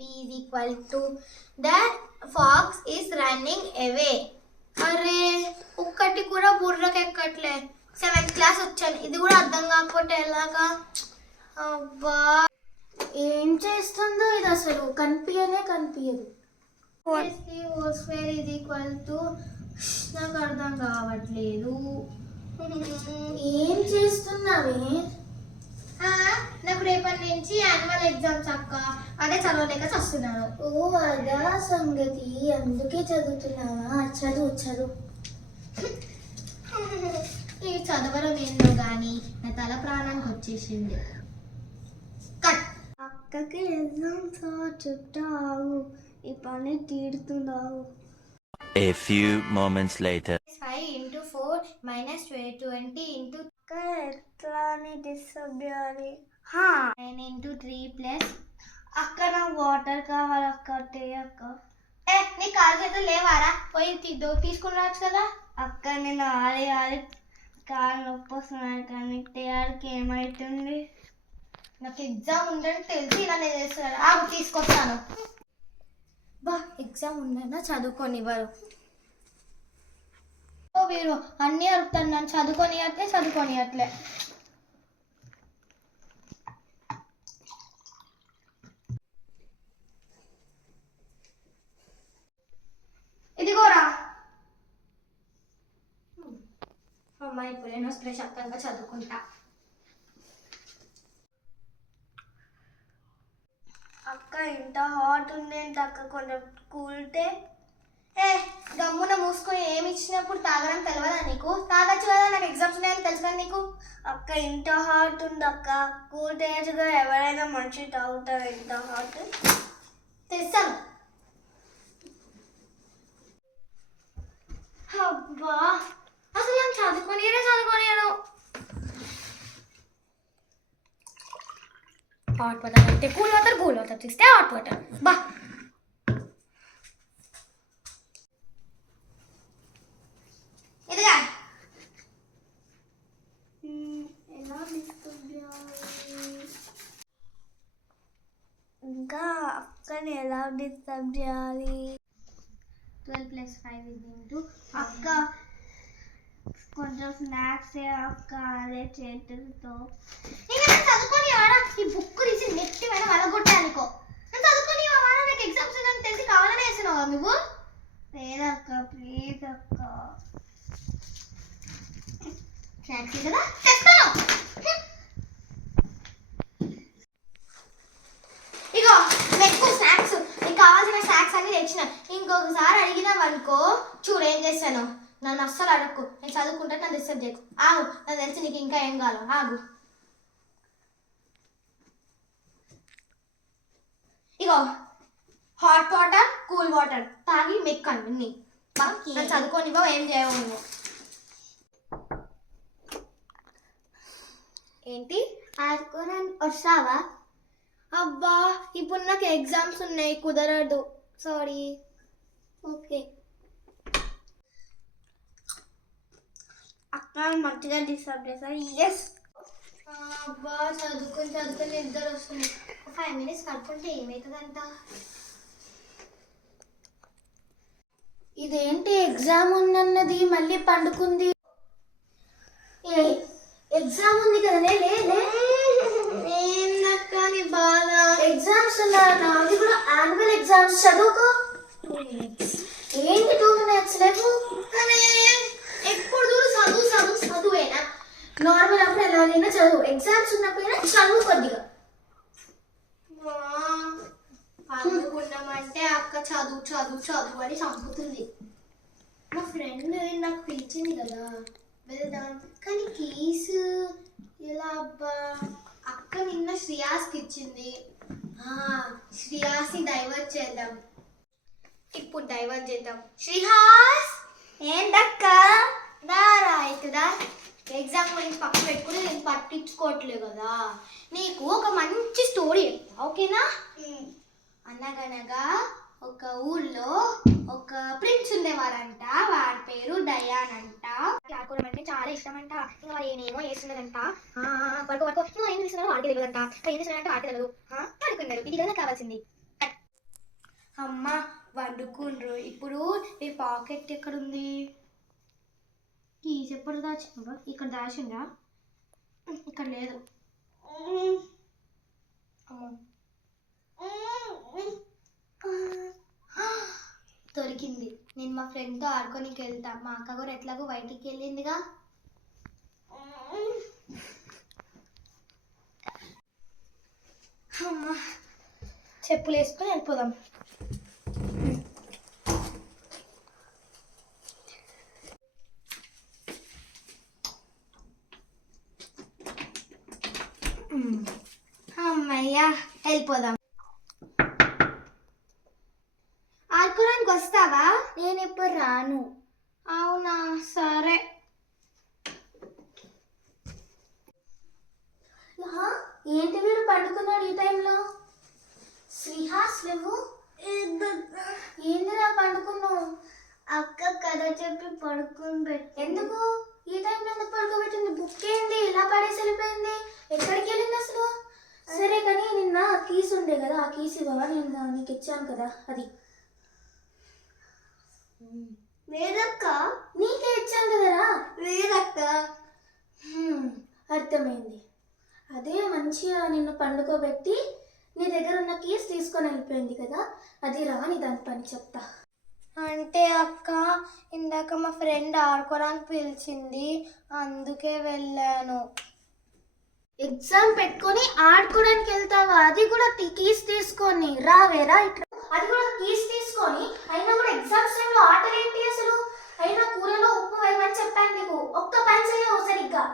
P is equal to the fox is running away. అరే ఒక్కటి కూడా బుర్రకు ఎక్కట్లే. 7th క్లాస్ వచ్చాను, ఇది కూడా అర్థం కాకపోతే ఎలాగా? అబ్బా ఏం చేస్తుందో ఇది అసలు కనిపించదు. Whole square is equal to నాకు అర్థం కావట్లేదు. ఏం చేస్తున్నావే? నాకు రేపటి నుంచి యాన్యువల్ ఎగ్జామ్స్ అక్క, అదే చదవలేక చస్తున్నాను. ఓ అదా సంగతి, అందుకే చదువుతున్నావా? చదువు. ఈ చదవడం ఏందో కానీ నా తల ప్రాణానికి వచ్చేసింది. అక్కకి ఎగ్జామ్స్ చెప్తావు, ఈ పని తీరుతున్నావు. A few moments later. 5 into 4 minus 20 into ఎట్లా డిస్టర్బ్ చేయాలి? 9 into 3 plus అక్క నాకు వాటర్ కావాలి అక్క. అక్క నీ కాలు చేతులు లేవారా? పోయి తీసుకుని రావచ్చు కదా. అక్క నేను ఆడి కాలు నొప్పి వస్తున్నాను కానీ తేయాడికి ఏమవుతుంది? నాకు ఎగ్జామ్ ఉందని తెలిసి ఇలా నేను చేస్తున్నాను. తీసుకొస్తాను. బా ఎగ్జామ్ ఉందన్నా చదువుకోనివ్వరు. వీరు అన్నీ అడుగుతాను, నన్ను చదువుకోనియట్లే. ఇదిగోరా అమ్మాయి, ఇప్పుడు నేను ప్రశాంతంగా చదువుకుంటా. అక్క ఇంత హాట్ ఉంది, అక్క కొంచెం కూల్తే. గమ్మున మూసుకొని ఏమి ఇచ్చినప్పుడు తాగడం తెలియదా నీకు? తాగచ్చు కదా, నాకు ఎగ్జామ్స్ ఉన్నాయని తెలుసు కదా నీకు. అక్క ఇంత హాట్ ఉంది అక్క, కూల్ తేజగా ఎవరైనా మంచి తాగుతారు. ఇంత హాట్ తెస్తాను. అబ్బా అసలు నేను చదువుకోనియను. హాట్ వాటర్ అంటే కూల్ వాటర్ తీస్తే హాట్ వాటర్. బా ఇదిగా ఎలా ఇంకా అక్కని ఎలా డిస్టర్బ్ చేయాలి? 12 plus 5 is into అక్క కొంచెం స్నాక్స్ అక్క, అదే చేతులతో. ఇంకా చదువుకొని వారా, ఈ బుక్ తీసి నెట్టి పైన వలగొట్టానుకో. నేను చదువుకొని వారా, నాకు ఎగ్జామ్స్ ఉందని తెలిసి కావాలని వేసినావా నువ్వు? లేదక్క ప్లీజ్ అక్క. స్నాక్స్ కదా తెస్తాను. ఇగో ఎక్కువ స్నాక్స్, నీకు కావాల్సిన స్నాక్స్ అన్ని తెచ్చిన. ఇంకొకసారి అడిగినావనుకో చూడు ఏం చేస్తాను. నన్ను అస్సలు అడగకు, నేను చదువుకుంటే నన్ను డిస్టర్బ్ చేయకు. ఆగు, నాకు తెలిసి నీకు ఇంకా ఏం కావాలి. ఆగు. ఇగో హాట్ వాటర్, కూల్ వాటర్ తాగి మెక్కండి అన్ని. నన్ను చదువుకోనివ్వో ఏం చేయవు నువ్వు. ఏంటి ఆడుకోనని వస్తావా? అబ్బా ఇప్పుడు నాకు ఎగ్జామ్స్ ఉన్నాయి, కుదరదు. సారీ. ఓకే అక్క మంచిగా డిస్టర్బ్ చేశారు. ఎస్. అబ్బా చదువుకొని నిద్ర వస్తుంది. 5 minutes కట్టుకుంటే ఏమవుతుందంట? ఇదేంటి ఎగ్జామ్ ఉందన్నది మళ్ళీ పండుకుంది. ఎగ్జామ్ ఉంది కదా, ఏందక్క నీ బాధ? ఎగ్జామ్స్ ఉన్నా, అది కూడా యాన్యువల్ ఎగ్జామ్స్. చదువుకో. 2 minutes ఏంటి 2 minutes లేవు? ఎప్పుడు చదువేనా? నార్మల్ అప్పుడు ఎలాగైనా చదువు, ఎగ్జామ్స్ ఉన్నప్పుడు చదువు కొద్దిగా. పండుకున్నామంటే అక్క చదువు అని చంపుతుంది. మా ఫ్రెండ్ నాకు పిలిచింది కదా వెళ్దాం, కానీ కేసు ఎలా అబ్బా? అక్క నిన్న శ్రేయాస్కి ఇచ్చింది. శ్రేయాస్ని డైవర్ట్ చేద్దాం. ఇప్పుడు డైవర్ట్ చేద్దాం. శ్రీహాస్ ఏంటక్క దారా అవుతుందా? ఎగ్జామ్ గురించి పక్కన పెట్టుకుని నేను పట్టించుకోవట్లేదు కదా. నీకు ఒక మంచి స్టోరీ చెప్తా, ఓకేనా? అనగనగా ఒక ఊర్లో ఒక ప్రిన్స్ ఉండేవారంట. వాడి పేరు డయాన్ అంట. ఆడుకోవడం అంటే చాలా ఇష్టం అంట. ఇంకా వాడు ఏమేమో చేస్తున్నదంట. పడుకో ఇంకా ఏం చేస్తున్నారో వాడికి తెలియదంట. ఏం చేస్తున్నారంటే వాడికి తెలియదు. ఆడుకున్నారు. ఇది కదా కావాల్సింది. అమ్మ వండుకుండ్రు. ఇప్పుడు ఈ పాకెట్ ఎక్కడుంది? కీస్ ఎప్పుడు దాచిండ్రా? ఇక్కడ దాచిండ్రా? ఇక్కడ లేదు. అమ్మో దొరికింది. నేను మా ఫ్రెండ్తో ఆడుకోనికి వెళ్తా. మా అక్క కూడా ఎట్లాగో బయటికి వెళ్ళిందిగా. అమ్మా చెప్పులు వేసుకొని వెళ్ళిపోదాం. అమ్మయ్యా వెళ్ళిపోదాం. ఆడుకోవడానికి వస్తావా? నేను ఇప్పుడు రాను. అవునా సరే. ఏంటి వీడు పండుకున్నాడు ఈ టైంలో? శ్రీహాస్ నువ్వు ఏందిరా పండుకున్నావు? అక్క కథ చెప్పి పడుకుని పెట్టి. ఎందుకు ఈ టైంలో ఎందుకు పడుకోబెట్టింది? బుక్ ఏంది ఇలా పడేసి వెళ్ళిపోయింది? ఎక్కడికి వెళ్ళింది అసలు? సరే కానీ నిన్న కీస్ ఉండే కదా, ఆ కీస్ ఇవ్వవా? నేను నీకు ఇచ్చాను కదా అది. వేరక్క నీకే ఇచ్చాను కదరా. వేరక్క అర్థమైంది. అదే మంచిగా నిన్ను పండుకోబెట్టి నీ దగ్గర ఉన్న కీస్ తీసుకొని వెళ్ళిపోయింది కదా, అది రాని దాని పని చెప్తా. అంటే అక్క ఇందాక మా ఫ్రెండ్ ఆడుకోవడానికి పిలిచింది, అందుకే వెళ్ళాను. ఎగ్జామ్ పెట్టుకొని ఆడుకోవడానికి వెళ్తావా? అది కూడా కీస్ తీసుకొని రావేరా? ఇట్లా అది కూడా కీస్ తీసుకొని. అయినా కూడా ఎగ్జామ్స్ టైంలో ఆటలు ఏంటి అసలు? అయినా కూరలో ఉప్పు వేయమని చెప్పాను నీకు, ఒక్క పని చేయవు సరిగ్గా.